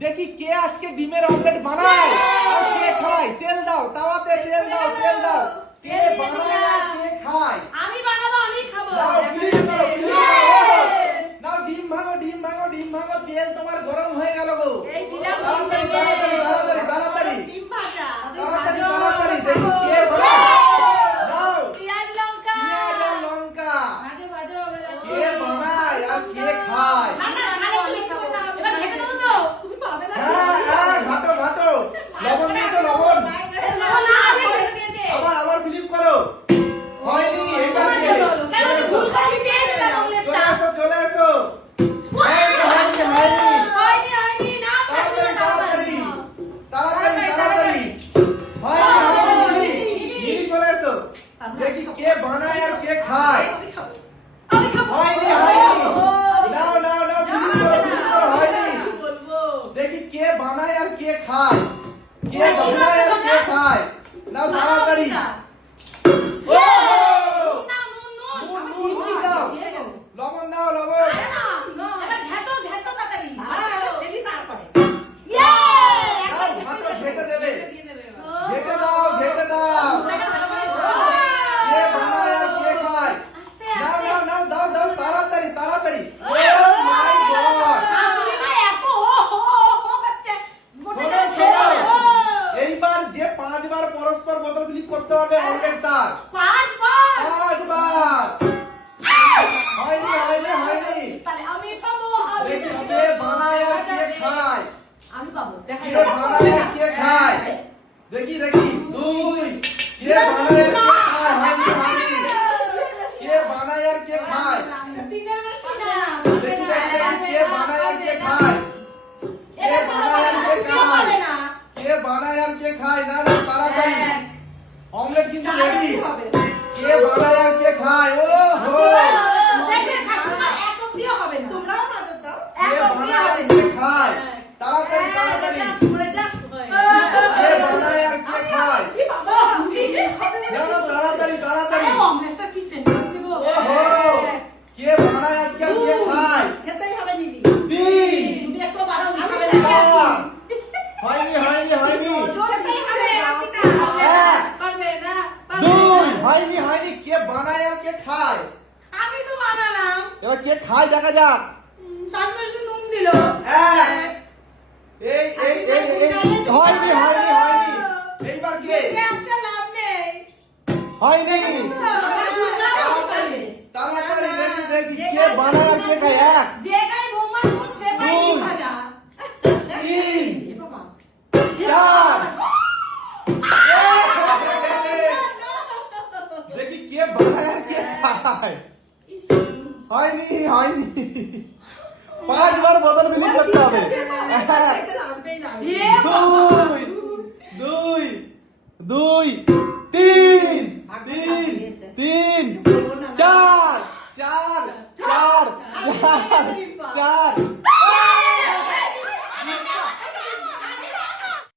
দেখি কে আজকে ডিমের অমলেট বানায় আর কে খায়। তেল দাও, তাওয়াতে তেল দাও, তেল দাও। কে বানায় আর কে খায়? আমি বানাবো, আমি খাবো। দাও, প্লিজ দাও, প্লিজ নাও। ডিম ভাঙো, ডিম ভাঙো, ডিম ভাঙো। তেল তোমার গরম হয়ে গেল গো। এই দিলাম তাড়াতাড়ি, তাড়াতাড়ি, তাড়াতাড়ি, তাড়াতাড়ি, ডিম ভাজা। তাড়াতাড়ি, তাড়াতাড়ি। দেখি কে বানায়। দাও, পেঁয়াজ লঙ্কা। পেঁয়াজ আর লঙ্কা। ভাজো ভাজো আমরা যাবো। কে বানায় আর কে খায়? না না আরে তুমি খাবো না। এবার ঢেকে দাও তো। তুমি পাবে না। হ্যাঁ, হ্যাঁ, ঘাটো, ঘাটো। লবণ দিয়েছো, লবণ। না সরে দিয়েছে। আবার ফ্লিপ করো। হয়নি, এবার কি হবে? কেন ভুল করে পেয়ে দিলাম অমলেটটা। চলে এসো। হয়নি, হয়নি, হয়নি। হয়নি হয়নি না তাড়াতাড়ি, তাড়াতাড়ি, তাড়াতাড়ি, তাড়াতাড়ি। হয়নি, হয়নি। নিয়ে চলে এসো। দেখি কে বানায় আর কে খায়। আমি খাবো। আমি খাবো। হয়নি, হয়নি। নাও, নাও, নাও, ফ্লিপ করো, ফ্লিপ করো। হয়নি। বলবো। দেখি কে বানায় আর কে খায়। কে বানায় আর কে খায়। নাও তাড়াতাড়ি। ও! না নুন নুন। নুন দাও। লবণ দাও, লবণ। এবার ঝেটো ঝেটো তাড়াতাড়ি। এলি তারপরে ইয়ে! দাও, ঘাটো, ঘেটে দেবে। ঘেটে দাও, ঘেটে দাও। কে বানায় আর কে খায়। নাও, নাও, নাও, দাও, দাও, তাড়াতাড়ি, তাড়াতাড়ি। ও মাই গড। শাশুড়ি মা এত ও হো করছে। শোনো, শোনো। এইবার যে 5 বার পরস্পর বোতল ফ্লিপ করতে হবে অমলেট তার। 5 বার। 5 বার। হয়নি, হয়নি, হয়নি। তাহলে আমি পাবো আমি দেখি পাবো। কে বানায় আর কে খায়। আমি পাবো দেখা কে বানায় আর কে খায়। দেখি, দেখি। 2। কে বানায় আর কে খায়। হয়নি, হয়নি। কে বানায় আর কে খায়। দিনের বেশি না দেখি, দেখি, দেখি। কে বানায় আর কে খায়। কে এটা তো বানায় আর কে কেউ খায়। হবে না। কে বানায় আর কে খায়। না, না, তাড়াতাড়ি। অমলেট কিন্তু রেডি। হবে কে বানায় আর কে খায়। ও হো। দেখবে শাশুড়ি মা এক অবধিও হবে না। তোমরাও নজর দাও কে বানায় আর কে খায়। তাড়াতাড়ি, তাড়াতাড়ি। পড়ে যা কে বানায় আর কে খায়। কি বাবা না, না, তাড়াতাড়ি, তাড়াতাড়ি। অমলেটটা কি সেন্ট হচ্ছে গো। ওহো। কে বানায় আজকে আর কে খায়। খেতেই হবে নিবি 3। তুমি একটু বাড়াও আমি দিতে সেটা চার। হয়নি, হয়নি, হয়নি। খেতেই হবে আজকে 1। পারবে না 2। হয়নি, হয়নি। কে বানায় আর কে খায়। আমি তো বানালাম। এবার কে খায় দেখা যাক। শাশুড়ি তো নুন দিল। 1। এই হয়নি, হয়নি, হয়নি। এইবার কে। আজকে লাভ নেই। হয়নি। আমার গুণগান তাড়াতাড়ি, তাড়াতাড়ি। দেখি, দেখি। কে বানায় আর কে খায়। 1। যে গায়ে বোমা নুন সে গায়ে দুই। ভাজা। 3। এ বাবা। 4। দেখি কে বানায় আর কে খায়। হয়নি, হয়নি। 5 বার বোতল বিলি করতে হবে। এটা লাগবেই না এ দুই, 2, 3, 4, 4, 4, 4, 4, 4,